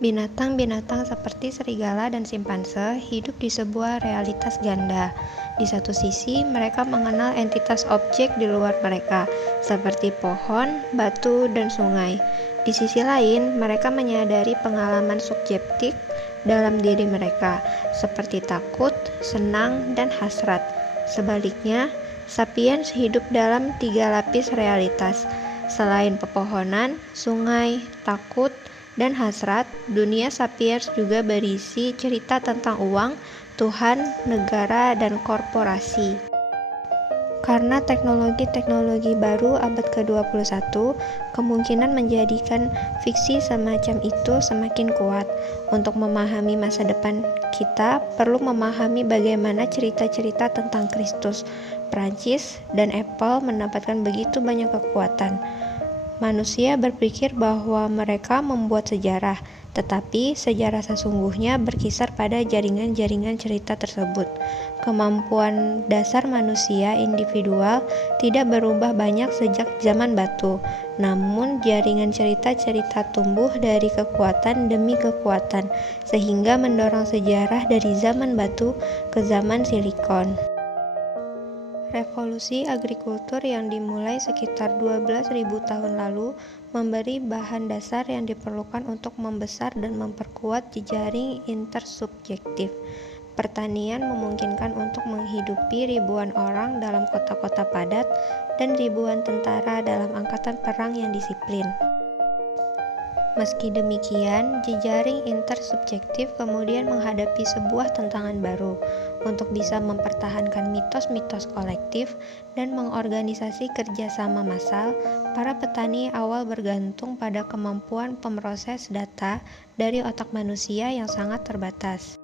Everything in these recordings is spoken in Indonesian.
Binatang-binatang seperti serigala dan simpanse hidup di sebuah realitas ganda. Di satu sisi, mereka mengenal entitas objek di luar mereka, seperti pohon, batu, dan sungai. Di sisi lain, mereka menyadari pengalaman subjektif dalam diri mereka, seperti takut, senang, dan hasrat. Sebaliknya, sapiens hidup dalam 3 lapis realitas. Selain pepohonan, sungai, takut, dan hasrat, dunia sapiens juga berisi cerita tentang uang, Tuhan, negara, dan korporasi. Karena teknologi-teknologi baru abad ke-21 kemungkinan menjadikan fiksi semacam itu semakin kuat. Untuk memahami masa depan kita perlu memahami bagaimana cerita-cerita tentang Kristus, Prancis, dan Apple mendapatkan begitu banyak kekuatan. Manusia berpikir bahwa mereka membuat sejarah, tetapi sejarah sesungguhnya berkisar pada jaringan-jaringan cerita tersebut. Kemampuan dasar manusia individual tidak berubah banyak sejak zaman batu, namun jaringan cerita-cerita tumbuh dari kekuatan demi kekuatan, sehingga mendorong sejarah dari zaman batu ke zaman silikon. Revolusi agrikultur yang dimulai sekitar 12.000 tahun lalu memberi bahan dasar yang diperlukan untuk membesar dan memperkuat jejaring intersubjektif. Pertanian memungkinkan untuk menghidupi ribuan orang dalam kota-kota padat dan ribuan tentara dalam angkatan perang yang disiplin. Meski demikian, jejaring intersubjektif kemudian menghadapi sebuah tantangan baru untuk bisa mempertahankan mitos-mitos kolektif dan mengorganisasi kerjasama massal. Para petani awal bergantung pada kemampuan pemroses data dari otak manusia yang sangat terbatas.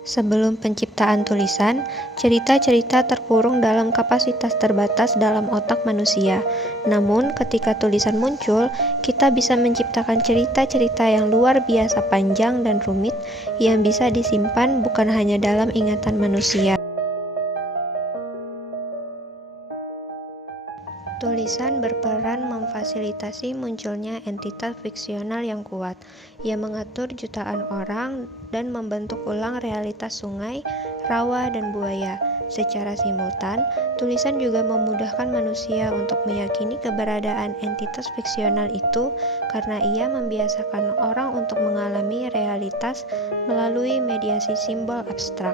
Sebelum penciptaan tulisan, cerita-cerita terkurung dalam kapasitas terbatas dalam otak manusia. Namun, ketika tulisan muncul, kita bisa menciptakan cerita-cerita yang luar biasa panjang dan rumit yang bisa disimpan bukan hanya dalam ingatan manusia. Tulisan berperan memfasilitasi munculnya entitas fiksional yang kuat. Ia mengatur jutaan orang dan membentuk ulang realitas sungai, rawa, dan buaya. Secara simultan, tulisan juga memudahkan manusia untuk meyakini keberadaan entitas fiksional itu karena ia membiasakan orang untuk mengalami realitas melalui mediasi simbol abstrak.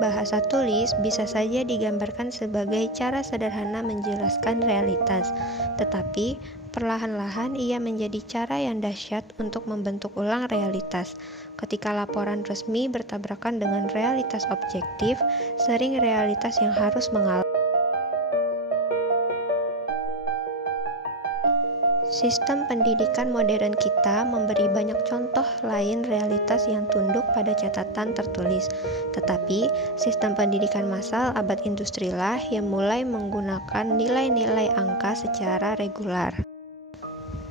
Bahasa tulis bisa saja digambarkan sebagai cara sederhana menjelaskan realitas, tetapi perlahan-lahan ia menjadi cara yang dahsyat untuk membentuk ulang realitas. Ketika laporan resmi bertabrakan dengan realitas objektif, sering realitas yang harus mengalah. Sistem pendidikan modern kita memberi banyak contoh lain realitas yang tunduk pada catatan tertulis, tetapi sistem pendidikan massal abad industri lah yang mulai menggunakan nilai-nilai angka secara regular.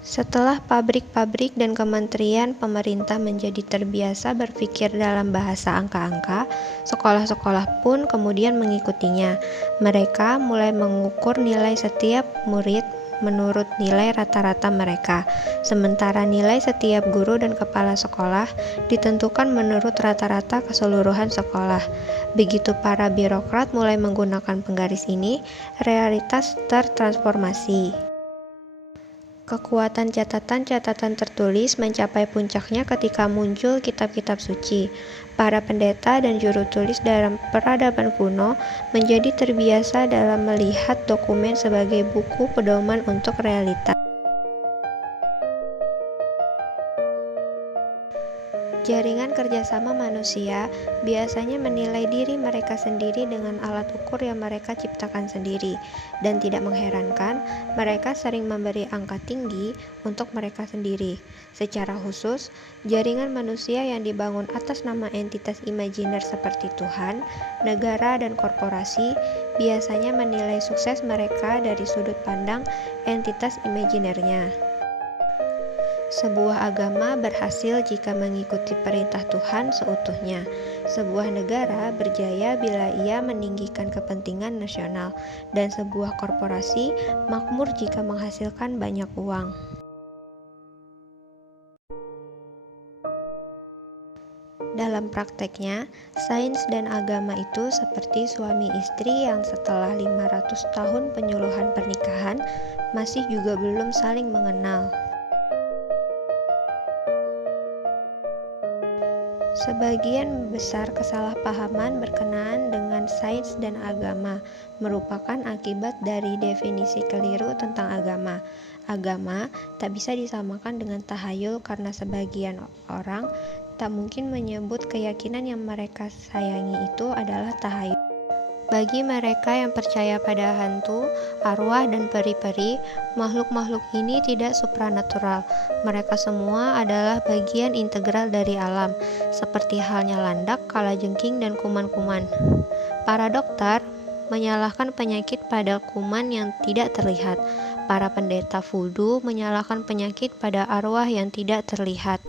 Setelah pabrik-pabrik dan kementerian pemerintah menjadi terbiasa berpikir dalam bahasa angka-angka, sekolah-sekolah pun kemudian mengikutinya. Mereka mulai mengukur nilai setiap murid menurut nilai rata-rata mereka, sementara nilai setiap guru dan kepala sekolah ditentukan menurut rata-rata keseluruhan sekolah. Begitu para birokrat mulai menggunakan penggaris ini, realitas tertransformasi. Kekuatan catatan-catatan tertulis mencapai puncaknya ketika muncul kitab-kitab suci. Para pendeta dan juru tulis dalam peradaban kuno menjadi terbiasa dalam melihat dokumen sebagai buku pedoman untuk realitas. Jaringan kerjasama manusia biasanya menilai diri mereka sendiri dengan alat ukur yang mereka ciptakan sendiri, dan tidak mengherankan, mereka sering memberi angka tinggi untuk mereka sendiri. Secara khusus, jaringan manusia yang dibangun atas nama entitas imajiner seperti Tuhan, negara, dan korporasi biasanya menilai sukses mereka dari sudut pandang entitas imajinernya. Sebuah agama berhasil jika mengikuti perintah Tuhan seutuhnya. Sebuah negara berjaya bila ia meninggikan kepentingan nasional, dan sebuah korporasi makmur jika menghasilkan banyak uang. Dalam prakteknya, sains dan agama itu seperti suami istri yang setelah 500 tahun penyuluhan pernikahan masih juga belum saling mengenal. Sebagian besar kesalahpahaman berkenaan dengan sains dan agama merupakan akibat dari definisi keliru tentang agama. Agama tak bisa disamakan dengan tahayul karena sebagian orang tak mungkin menyebut keyakinan yang mereka sayangi itu adalah tahayul. Bagi mereka yang percaya pada hantu, arwah, dan peri-peri, makhluk-makhluk ini tidak supranatural. Mereka semua adalah bagian integral dari alam, seperti halnya landak, kalajengking, dan kuman-kuman. Para dokter menyalahkan penyakit pada kuman yang tidak terlihat. Para pendeta voodoo menyalahkan penyakit pada arwah yang tidak terlihat.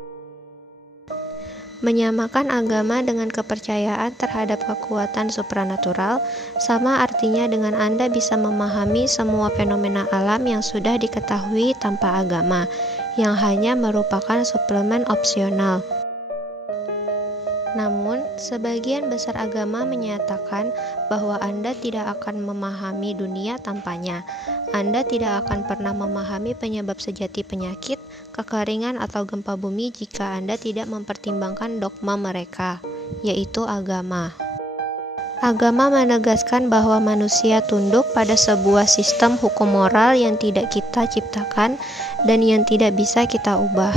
Menyamakan agama dengan kepercayaan terhadap kekuatan supranatural sama artinya dengan Anda bisa memahami semua fenomena alam yang sudah diketahui tanpa agama, yang hanya merupakan suplemen opsional. Namun, sebagian besar agama menyatakan bahwa Anda tidak akan memahami dunia tanpanya. Anda tidak akan pernah memahami penyebab sejati penyakit, kekeringan, atau gempa bumi jika Anda tidak mempertimbangkan dogma mereka, yaitu agama. Agama menegaskan bahwa manusia tunduk pada sebuah sistem hukum moral yang tidak kita ciptakan dan yang tidak bisa kita ubah.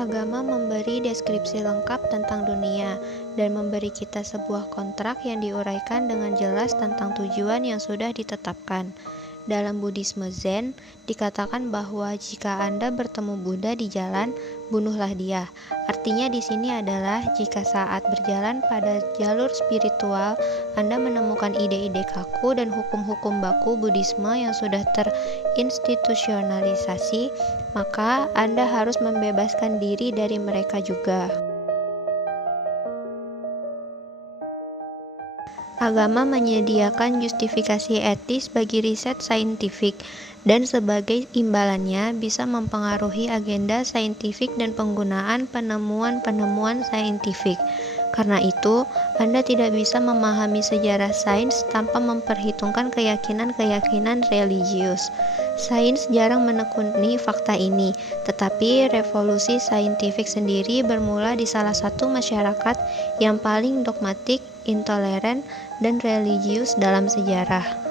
Agama memberi deskripsi lengkap tentang dunia dan memberi kita sebuah kontrak yang diuraikan dengan jelas tentang tujuan yang sudah ditetapkan. Dalam Buddhisme Zen, dikatakan bahwa jika Anda bertemu Buddha di jalan, bunuhlah dia. Artinya di sini adalah jika saat berjalan pada jalur spiritual, Anda menemukan ide-ide kaku dan hukum-hukum baku Buddhisme yang sudah terinstitusionalisasi, maka Anda harus membebaskan diri dari mereka juga. Agama menyediakan justifikasi etis bagi riset saintifik dan sebagai imbalannya bisa mempengaruhi agenda saintifik dan penggunaan penemuan-penemuan saintifik. Karena itu, Anda tidak bisa memahami sejarah sains tanpa memperhitungkan keyakinan-keyakinan religius. Sains jarang menekuni fakta ini, tetapi revolusi saintifik sendiri bermula di salah satu masyarakat yang paling dogmatik, intoleran, dan religius dalam sejarah.